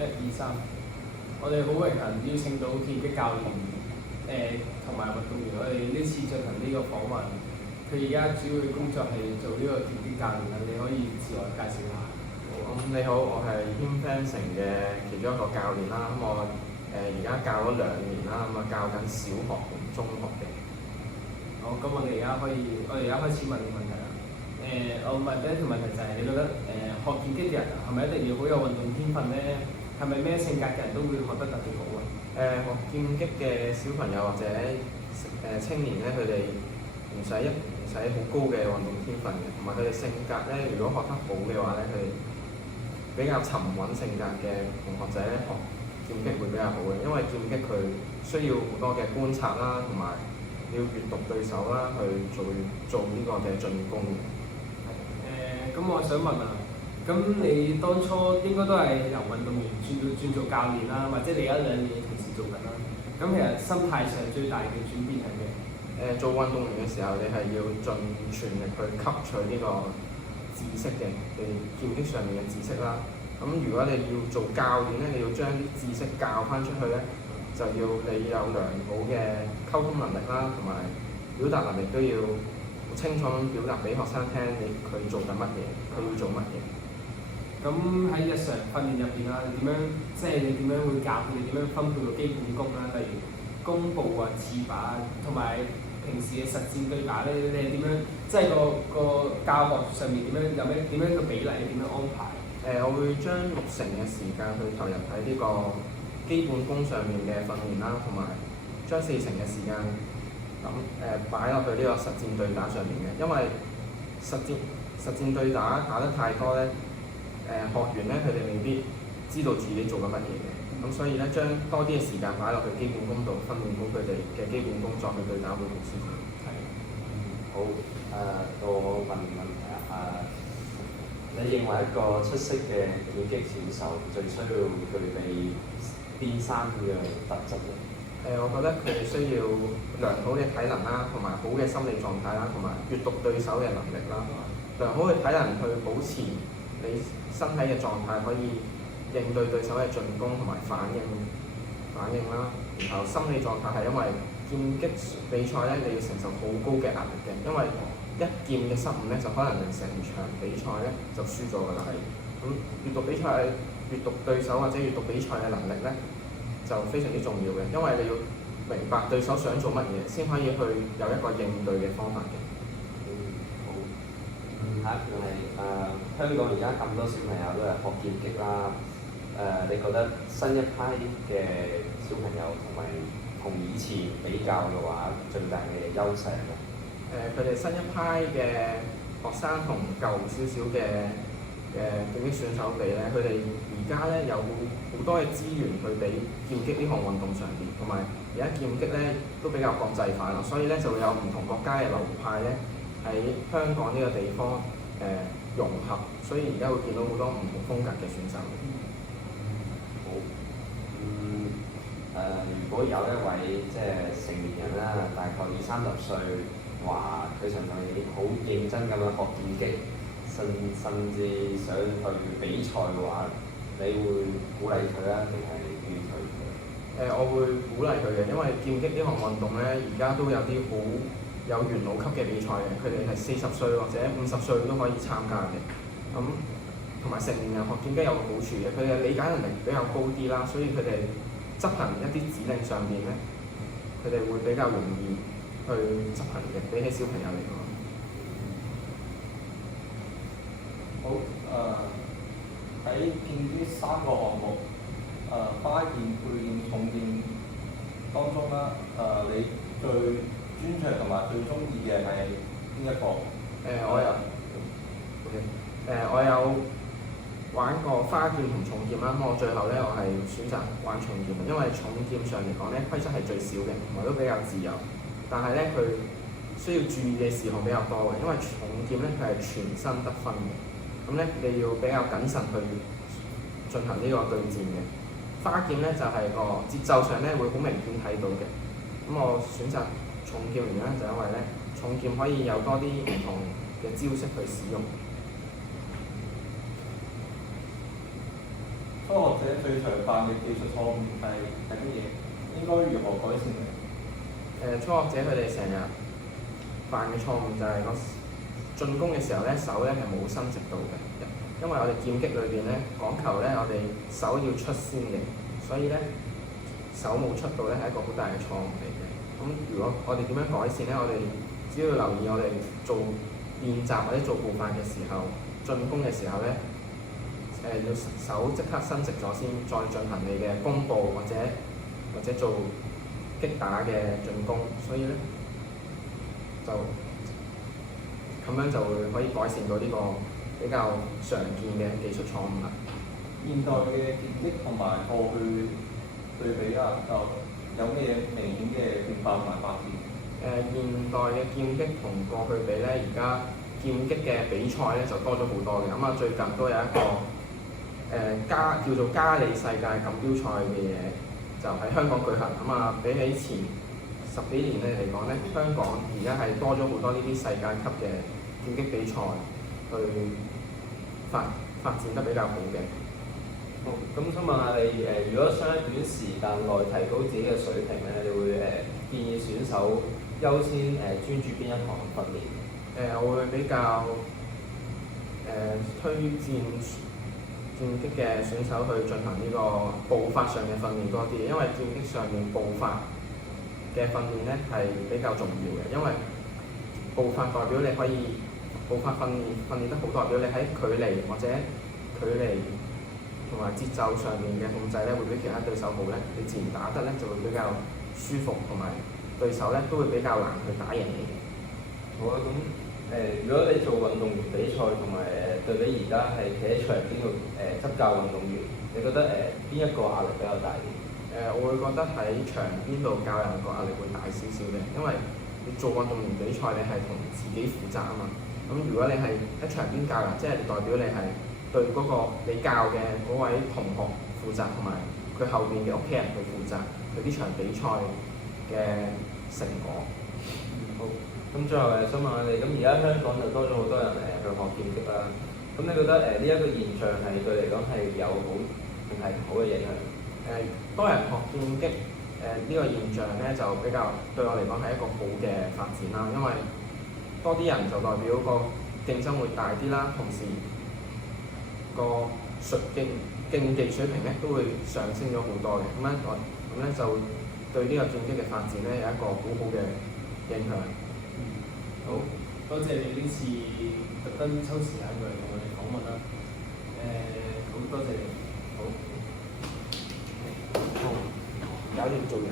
1、2、3，我哋好榮幸邀請到劍擊教練同埋運動員，我哋呢次進行呢個訪問。佢而家主要嘅工作係做呢個劍擊教練啦，你可以自我介紹下。你好，我係 Himfan 嘅其中一個教練啦。我而家教咗2年啦，教緊小學同中學嘅。好，咁我哋而家開始問你問題啦。我問第一條問題就係、你覺得學劍擊嘅人係咪一定要好有運動天分咧？係咪咩性格嘅人都會學得特別好啊？學劍擊嘅小朋友或者青年咧，佢哋唔使好高嘅運動天分嘅，同埋佢哋性格咧，如果學得好嘅話咧，佢哋比較沉穩性格嘅同學仔咧，學劍擊會比較好嘅，因為劍擊佢需要好多嘅觀察啦，同埋要閲讀對手啦，去做呢個嘅進攻嘅。咁我想問啊，咁你當初應該都係由運動員轉做教練啦，或者你1、2年平時做緊啦。咁其實心態上最大嘅轉變係咩？做運動員嘅時候，你係要盡全力去吸取呢個知識嘅，你劍擊上面嘅知識啦。咁如果你要做教練咧，你要將啲知識教翻出去咧，就要你有良好嘅溝通能力啦，同埋表達能力都要清楚咁表達俾學生聽，佢做緊乜嘢，佢要做乜嘢。咁喺日常訓練入邊啊，你點樣會教佢哋點樣分配個基本功啦？例如弓步啊、刺靶啊，同埋平時嘅實戰對打咧，你係點樣？即係個教學上面點樣個比例點樣安排？我會將60%嘅時間去投入喺呢個基本功上面嘅訓練啦，同埋將40%嘅時間擺落去呢個實戰對打上面嘅，因為實戰對打打得太多咧，學員咧佢哋未必知道自己做緊乜嘢嘅，咁所以咧將多啲嘅時間擺落去基本功度，訓練好佢哋嘅基本工作去對打會好舒服。好，到我問問題啊。你認為一個出色嘅劍擊選手最需要具備邊3樣特質咧？我覺得佢哋需要良好嘅體能啦，同埋好嘅心理狀態啦，同埋閲讀對手嘅能力啦。良好嘅體能去保持你身體嘅狀態，可以應對對手嘅進攻同埋反應啦。然後心理狀態係因為劍擊比賽咧，你要承受好高嘅壓力嘅，因為一劍嘅失誤咧，就可能令成場比賽咧就輸咗㗎啦。咁閲讀對手或者閲讀比賽嘅能力咧，就非常之重要嘅，因為你要明白對手想做乜嘢，先可以去有一個應對嘅方法嘅。好。下一條係香港而家咁多小朋友都係學劍擊啦。你覺得新一批嘅小朋友同以前比較嘅話，最大嘅優勢係咩？佢哋新一批嘅學生同舊少少嘅劍擊選手比咧，佢哋而家咧有好多嘅資源去俾劍擊呢項運動上邊，同埋而家劍擊咧都比較國際化啦，所以咧就會有唔同國家嘅流派咧喺香港呢個地方融合，所以而家會見到好多唔同風格嘅選手。好。如果有一位即係成年人啦，大概20-30歲，話佢想好認真咁樣學劍擊，甚至想去比賽嘅話，你會鼓勵佢啊，定係勸退佢？我會鼓勵佢嘅，因為劍擊呢項運動咧，而家都有啲好有元老級嘅比賽嘅，佢哋係40歲或者50歲都可以參加嘅。咁同埋成年人學劍擊有個好處嘅，佢哋嘅理解能力比較高啲啦，所以佢哋執行一啲指令上邊咧，佢哋會比較容易去執行嘅，比起小朋友嚟講。好，喺劍擊3個項目，花劍、配劍、重劍當中啦，你最專長同埋最中意嘅係邊一個？我有玩過花劍同重劍啦，咁我最後咧我係選擇玩重劍，因為重劍上嚟講咧規則係最少嘅，同埋都比較自由，但係咧佢需要注意嘅事項比較多嘅，因為重劍咧佢係全身得分嘅，咁咧你要比較謹慎去進行呢個對戰嘅。花劍咧就係個節奏上咧會好明顯睇到嘅，咁我選擇重劍原因就因為咧重劍可以有多啲唔同嘅招式去使用。初學者最常犯嘅技術錯誤係乜嘢？應該如何改善呢？初學者佢哋成日犯嘅錯誤就係個進攻嘅時候咧，手咧係冇伸直到嘅，因為我哋劍擊裏邊咧講求咧，我哋手要出先嘅，所以咧手冇出到咧係一個好大嘅錯誤嚟嘅。咁如果我哋點樣改善咧？我哋只要留意我哋做練習或者做步法嘅時候，進攻嘅時候咧，要手即刻伸直咗先，再進行你嘅弓步或者做擊打嘅進攻，所以咧就咁樣就會可以改善到呢個比較常見嘅技術錯誤啦。現代嘅劍擊同埋過去對比啊，就有咩明顯嘅變化同埋發展？現代嘅劍擊同過去比咧，而家劍擊嘅比賽咧就多咗好多嘅。咁啊，最近都有一個叫做加利世界錦標賽嘅嘢，就喺香港舉行。咁啊，比起前10幾年咧嚟講咧，香港而家係多咗好多呢啲世界級嘅劍擊比賽，去發展得比較好嘅。好，咁想問下你如果想喺短時間內提高自己嘅水平咧，你會建議選手優先專注邊一項訓練？我會比較推薦劍擊嘅選手去進行呢個步法上嘅訓練多啲，因為劍擊上面步法嘅訓練咧係比較重要嘅，因為步法代表你可以步法訓練得好，代表你喺距離同埋節奏上面嘅控制咧，會比其他對手好咧，你自然打得咧就會比較舒服，同埋對手咧都會比較難去打贏你。好啊，咁如果你做運動員比賽同埋對比而家係企喺場邊度執教運動員，你覺得邊一個壓力比較大啲？我會覺得喺場邊度教人個壓力會大少少嘅，因為你做運動員比賽你係同自己負責啊嘛。咁如果你係喺場邊教人，即係代表你係對嗰個你教嘅嗰位同學負責，同埋佢後邊嘅屋企人去負責佢呢場比賽嘅成果。好，咁最後想問下你，咁而家香港就多咗好多人去學劍擊啦。咁你覺得呢一個現象係對你嚟講係有好定係唔好嘅影響？多人學劍擊呢個現象咧，就比較對我嚟講係一個好嘅發展啦，因為多啲人就代表個競爭會大啲啦，同時個競技水平咧都會上升咗好多嘅。咁咧就對呢個劍擊嘅發展咧有一個好好嘅影響。好多謝你呢次特登抽時間過嚟同我哋訪問啦。好多謝你。好，搞掂做人。